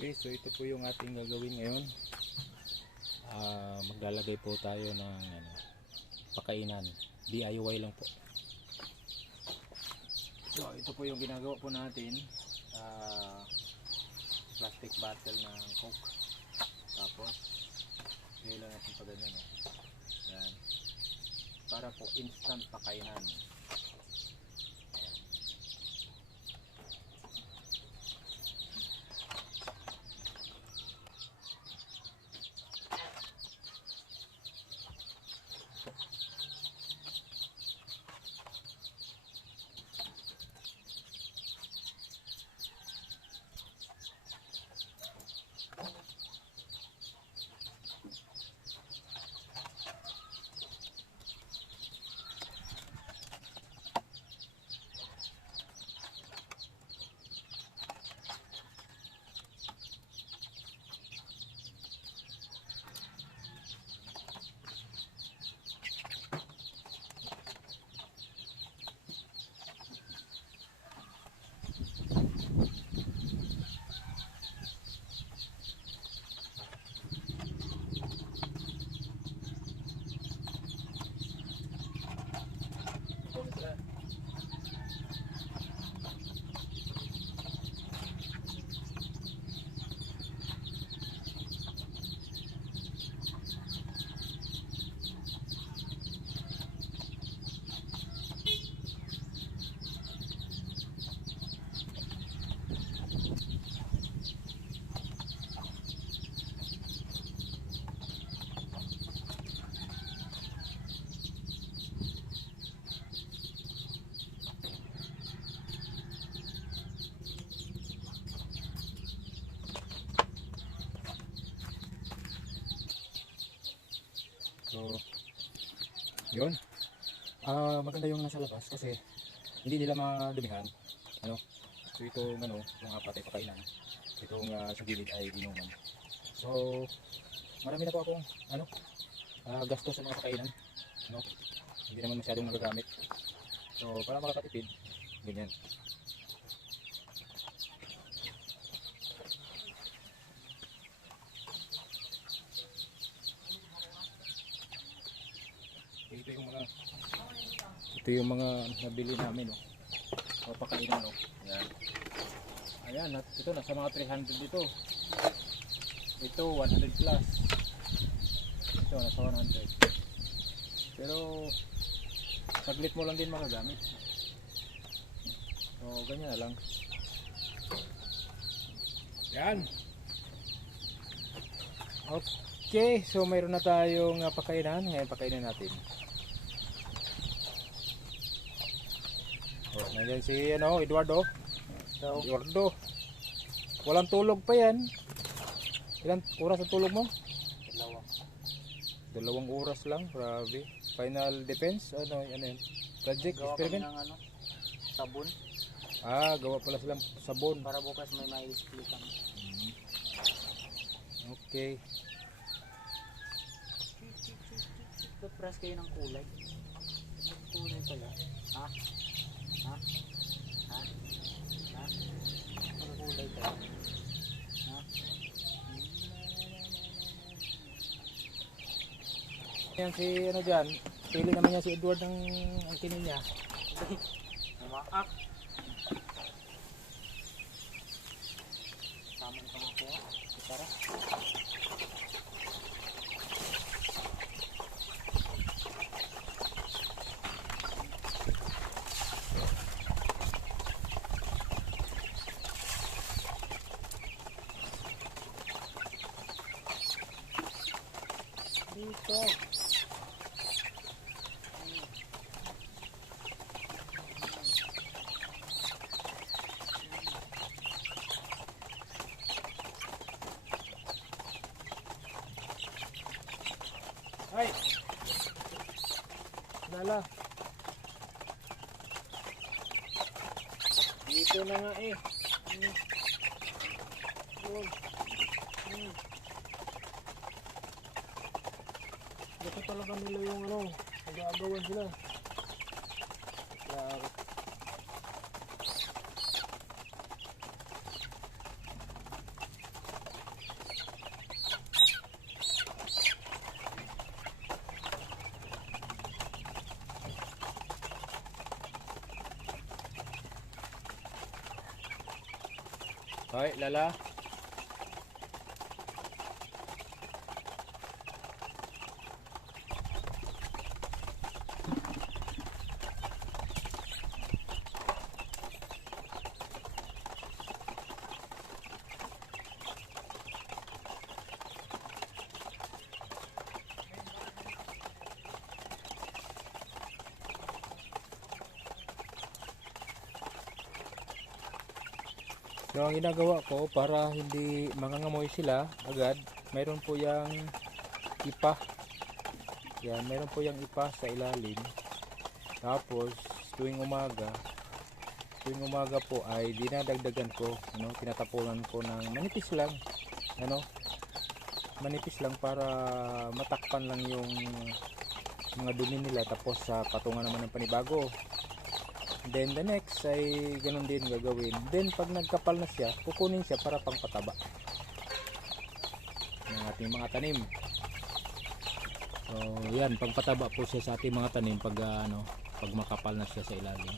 Okay, so ito po yung ating gagawin ngayon. Maglalagay po tayo ng pakainan. DIY lang po. So ito po yung ginagawa po natin. Plastic bottle ng Coke. Tapos hila natin pa ganyan. Yan. Para po instant pakainan. So, yun. Maganda yung nasa labas kasi hindi nila madumihan. So itong yung apat ay pakainan. Itong sa gilid ay inuman. So, marami na po akong gasto sa mga pakainan. Hindi naman masyadong nagagamit. So, para makakatipid, ganyan. Ito yung mga nabili namin, papakainan, Ayan. Ayan, ito nasa mga 300 dito. Ito 100 plus. Ito nasa 100. Pero saglit mo lang din magagamit. So ganyan na lang. Yan. Okay, so mayroon na tayong pakainan. Ngayon pakainan natin. Nandiyan si Eduardo. Eduardo. Walang tulog pa yan. Ilang oras ang tulog mo? 2 oras lang. Grabe. Final defense? Ano yan? Project gawa experiment? Gawa kami ng sabon. Gawa pala silang sabon. Para bukas may ma-split kami. Okay. Press kayo ng kulay. Kulay pala. Ha? Ha? Ha? Ha? Ano kulay pala? Ha? Yan si dyan. Pili naman niya si Edward ng angkinin niya. Umaak. Tama na pang ako. Tara. Dito. Ay! Lala. Dito na nga eh. Basta talaga nila yung nag-aagawan sila. Claro. Hoy, Lala. So, ang ginagawa ko para hindi mangangamoy sila agad, mayroon po yung ipa. Yan, mayroon po yung ipa sa ilalim. Tapos, tuwing umaga po ay dinadagdagan ko, tinatapunan ko ng manipis lang, manipis lang para matakpan lang yung mga dumi nila, tapos sa patungan naman ng panibago. Then the next ay ganun din gagawin. Then pag nagkapal na siya, kukunin siya para pangpataba ng ating mga tanim. So yan, pangpataba po siya sa ating mga tanim pag pag makapal na siya sa ilalim.